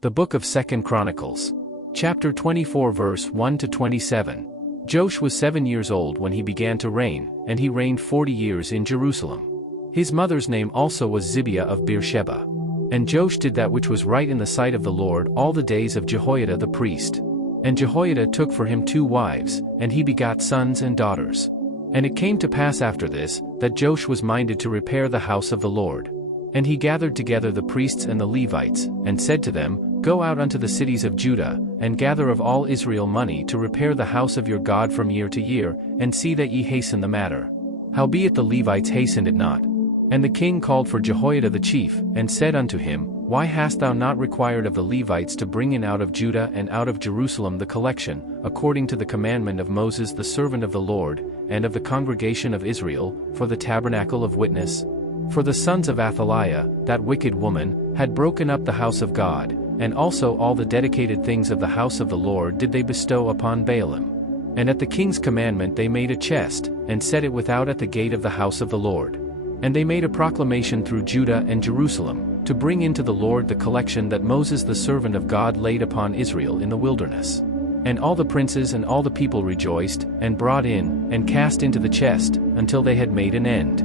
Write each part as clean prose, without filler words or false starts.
The Book of 2 Chronicles. Chapter 24 verse 1 to 27. Joash was 7 years old when he began to reign, and he reigned 40 years in Jerusalem. His mother's name also was Zibiah of Beersheba. And Joash did that which was right in the sight of the Lord all the days of Jehoiada the priest. And Jehoiada took for him 2 wives, and he begot sons and daughters. And it came to pass after this, that Joash was minded to repair the house of the Lord. And he gathered together the priests and the Levites, and said to them, Go out unto the cities of Judah, and gather of all Israel money to repair the house of your God from year to year, and see that ye hasten the matter. Howbeit the Levites hastened it not. And the king called for Jehoiada the chief, and said unto him, Why hast thou not required of the Levites to bring in out of Judah and out of Jerusalem the collection, according to the commandment of Moses the servant of the Lord, and of the congregation of Israel, for the tabernacle of witness? For the sons of Athaliah, that wicked woman, had broken up the house of God, and also all the dedicated things of the house of the Lord did they bestow upon Baalim. And at the king's commandment they made a chest, and set it without at the gate of the house of the Lord. And they made a proclamation through Judah and Jerusalem, to bring into the Lord the collection that Moses the servant of God laid upon Israel in the wilderness. And all the princes and all the people rejoiced, and brought in, and cast into the chest, until they had made an end.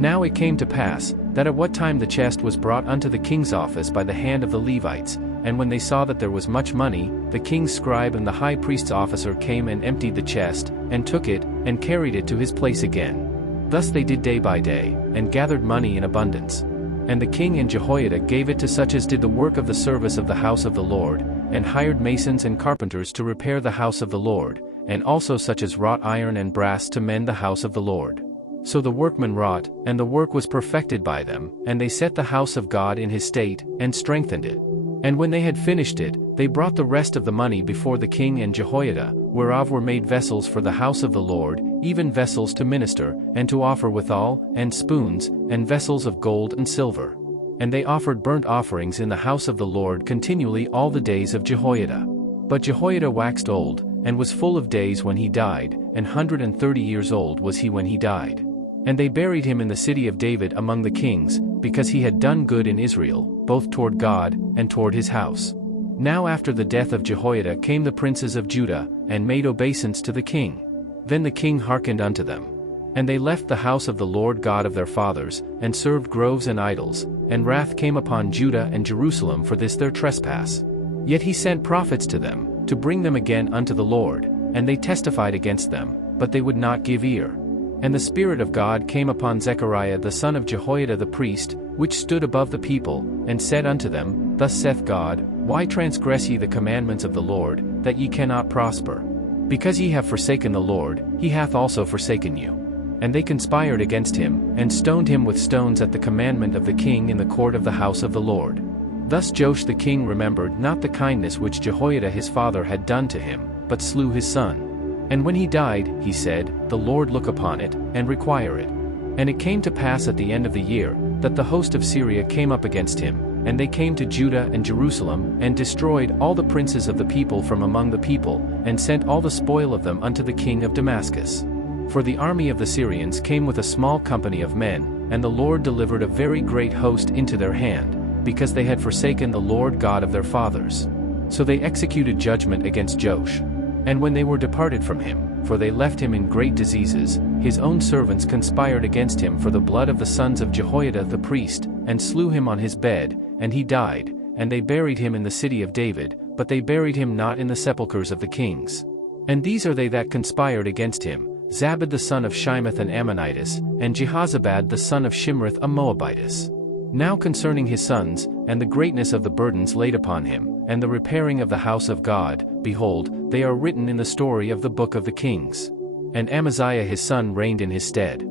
Now it came to pass, that at what time the chest was brought unto the king's office by the hand of the Levites, and when they saw that there was much money, the king's scribe and the high priest's officer came and emptied the chest, and took it, and carried it to his place again. Thus they did day by day, and gathered money in abundance. And the king and Jehoiada gave it to such as did the work of the service of the house of the Lord, and hired masons and carpenters to repair the house of the Lord, and also such as wrought iron and brass to mend the house of the Lord. So the workmen wrought, and the work was perfected by them, and they set the house of God in his state, and strengthened it. And when they had finished it, they brought the rest of the money before the king and Jehoiada, whereof were made vessels for the house of the Lord, even vessels to minister, and to offer withal, and spoons, and vessels of gold and silver. And they offered burnt offerings in the house of the Lord continually all the days of Jehoiada. But Jehoiada waxed old, and was full of days when he died, 130 years old was he when he died. And they buried him in the city of David among the kings, because he had done good in Israel, both toward God, and toward his house. Now after the death of Jehoiada came the princes of Judah, and made obeisance to the king. Then the king hearkened unto them. And they left the house of the Lord God of their fathers, and served groves and idols, and wrath came upon Judah and Jerusalem for this their trespass. Yet he sent prophets to them, to bring them again unto the Lord, and they testified against them, but they would not give ear. And the Spirit of God came upon Zechariah the son of Jehoiada the priest, which stood above the people, and said unto them, Thus saith God, Why transgress ye the commandments of the Lord, that ye cannot prosper? Because ye have forsaken the Lord, he hath also forsaken you. And they conspired against him, and stoned him with stones at the commandment of the king in the court of the house of the Lord. Thus Joash the king remembered not the kindness which Jehoiada his father had done to him, but slew his son. And when he died, he said, The Lord look upon it, and require it. And it came to pass at the end of the year, that the host of Syria came up against him, and they came to Judah and Jerusalem, and destroyed all the princes of the people from among the people, and sent all the spoil of them unto the king of Damascus. For the army of the Syrians came with a small company of men, and the Lord delivered a very great host into their hand, because they had forsaken the Lord God of their fathers. So they executed judgment against Joash. And when they were departed from him, for they left him in great diseases, his own servants conspired against him for the blood of the sons of Jehoiada the priest, and slew him on his bed, and he died, and they buried him in the city of David, but they buried him not in the sepulchres of the kings. And these are they that conspired against him, Zabad the son of Shimeth an Ammonitess, and Jehozabad the son of Shimrith a Moabitess. Now concerning his sons, and the greatness of the burdens laid upon him, and the repairing of the house of God, behold, they are written in the story of the book of the kings. And Amaziah his son reigned in his stead.